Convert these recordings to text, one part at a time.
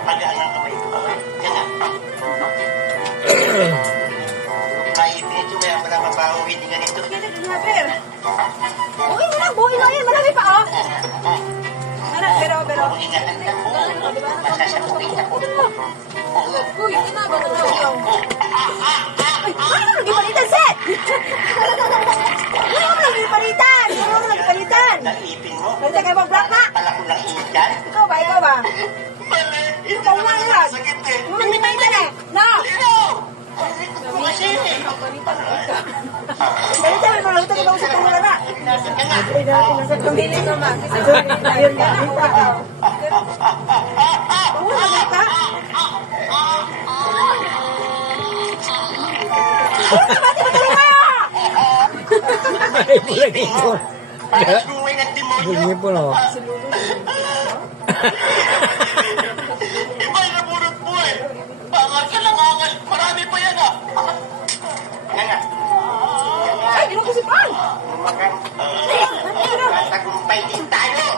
Pagaan ang kamay ko. Ganyan. Kaibig ito, kaya wala mapahawin din ganito. Uy, buhay lang yan. Marami pa, oh. Pero. Ingatan ka po. Masasabukin ako. Uy, ginagawa na lang. Ay, ano nagipalitan, Seth? Ano nagipalitan? Naipin mo. Nandiyan kayo mag-block na. Pala ko lang iyan. Ikaw ba? Mali. Ikaw nga yan. Sakit eh. Nagipalitan eh. No. Sino? Kasi eh. Ganito, may mga luto ko sa tungkol na. Nasaan ka na? Pumili ko, ma. Ayun nga. Wala na ka? Ay, bulag ito. Parang sungay ng demonyo. Bunyi po no. Iba yung naburot mo eh. Pangal ka lang angal. Marami pa yan ah. Nga nga. Ay, di mo kasi pan. Tagumpay din tayo.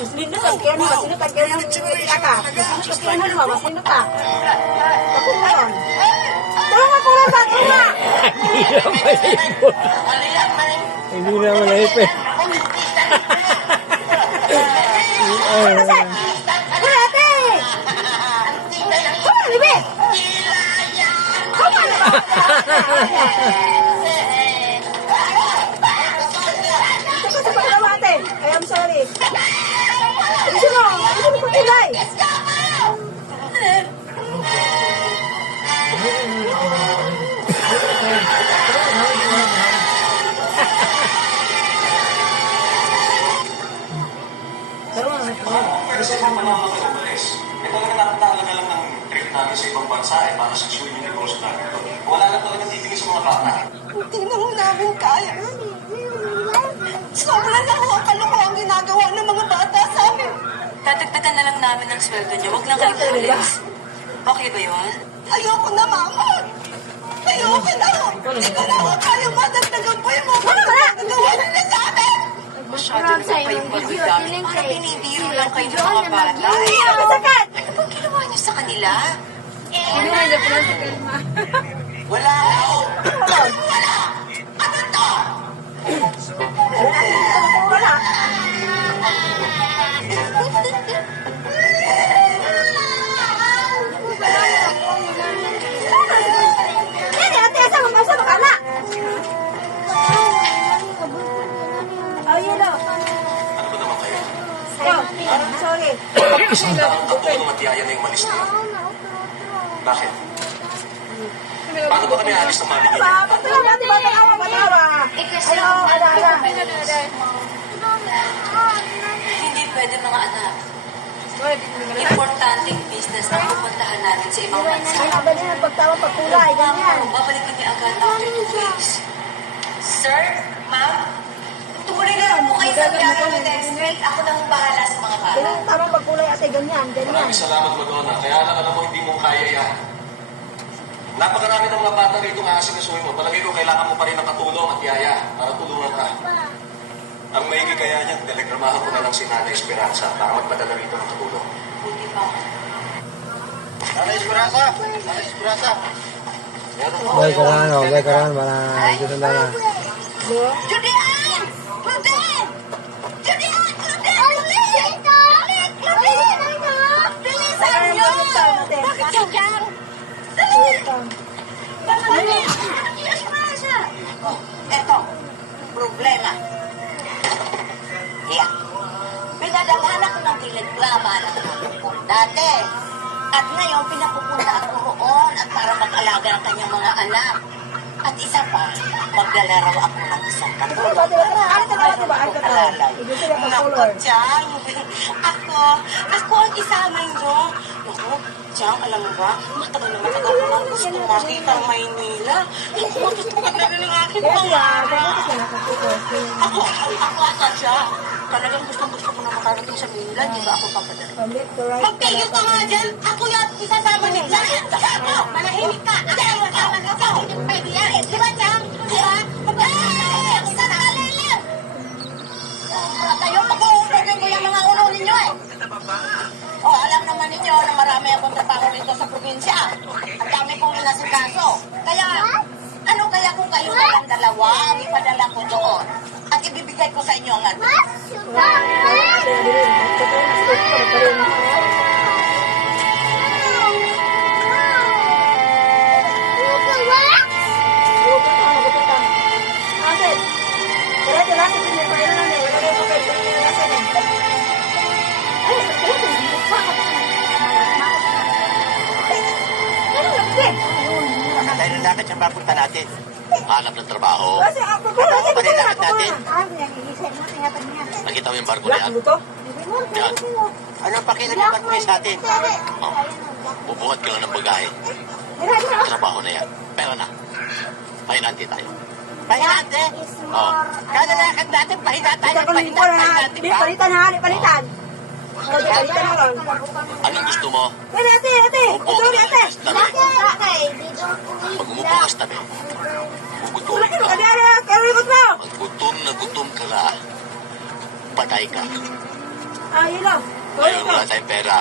Maslino pa kayo, maslino pa kayo ng aka. Maslino pa kayo mo, maslino pa. Kapag ngayon. Tunga ko lang ba, tunga! Hindi na malipit. Kasi, ate! Come on, Libi! Come on! Ito ka sa pagkawa, ate. I am sorry. Gusto mo pagkilay? Kasi kung manamang sa umalis, ito na nakatalaga lang ng trip namin sa ibang bansa para sa swimming negosyo namin. Wala lang talaga titingin sa mga bata. Hindi naman namin kaya. Sobrang nakakalokohan ang ginagawa ng mga bata sa amin. Tatagdagan na lang namin ng sweldo niyo. Huwag lang kayo umalis. Okay ba yun? Ayoko na, mama. Ayoko na. Hindi ko na kaya madagdagan po yung mga ginagawa nila sa amin. Masyado naman pa yung pagdami. Parang binibiro lang kayo ng mga bata. Sakit! Ano bang ginawa niyo sa kanila? Wala ako. Wala. Yan, ate, asama ka na. Oh, yun o. Ano ba naman kayo? Sorry. Isang taon ako ng matiyaya na yung malis na yun. Bakit? Paano ba kami alis ng mami niyo? Patuloy natin batawa. Ano. Hindi pwede mga anak. Importanteng business ang pupuntahan natin sa ibang bansa. Ba din ang pagtawa pagkulay, ganyan. Babalik kami agad after 2 weeks. Sir, ma'am, tumuloy na lang po kayo sa biyahe mo next week. Ako na ang bahala sa mga bata. Ganyan, tamang pagkulay ate, ganyan. Maraming salamat, Madonna. Kaya lang alam mo hindi mo kaya yan. Napakarami ng mga bata rito nga asikasuhin mo. Palagay ko kailangan mo pa rin ng katulong at yaya para tulungan ka. Ang maigi kaya niyan, telegramahan ko na lang si Nanay Esperanza para magpadala rito ng katulong. Buti pa. Nanay Esperanza. Gay karan, para gusto na na. Judean! Claudine! Judean! Bilisan niyo! Bakit ka dyan? Eto, problema. Yeah. Pinadalhan ako ng telegrama na pinapupun dati. At ngayon, pinapupunta ako roon at para mag-alaga ng kanyang mga anak. At isa pa, maglalaraw ako ng isang katulong. Naku, Chang. Ako ang isama nyo. Naku, Chang, alam mo ba, matagal ko lang gusto makita ang Maynila. Naku, matutupad na rin ang aking pangarap. Ako siya. Talagang gusto ko na makarating sa Manila, di ba ako papadala? Magpigil ka nga dyan! Ako yan! Isasama ni Chang! Ako! Manahimik ka! Ako! Hindi mo tama ka! Hindi mo pwede yan! Di ba, Chang? Di ba? Marami akong trabaho rito sa probinsya. Ang dami kong inasikaso. Kaya, ano kaya kung kayo na lang dalawa ang ipadala ko doon? At ibibigay ko sa inyo ang address. Tayo ng lakad siyang mapunta natin. Hanap ng trabaho. Kasi ako ko lang Panilakad natin. Nakita mo yung barko na yan? Yan. Anong pakinalibat mo sa atin? Oh. Bubuhat ka lang ng bagahe. Trabaho na yan. Pero na. Pahinanti tayo. Pahinante. Oh. Kada lakad natin, pahinante tayo. Pahinante Di pa. palitan ha, di palitan. Palitan mo lang. Anong gusto mo? Ate. Upo Ito ka ni na ate. sa tabi. Pag umupo ka sa tabi, gugutom Wala ka ka. kaya karibot mo. Pag gutom ka na, patay ka. Ah, yun lang. Ngayon wala tayong pera.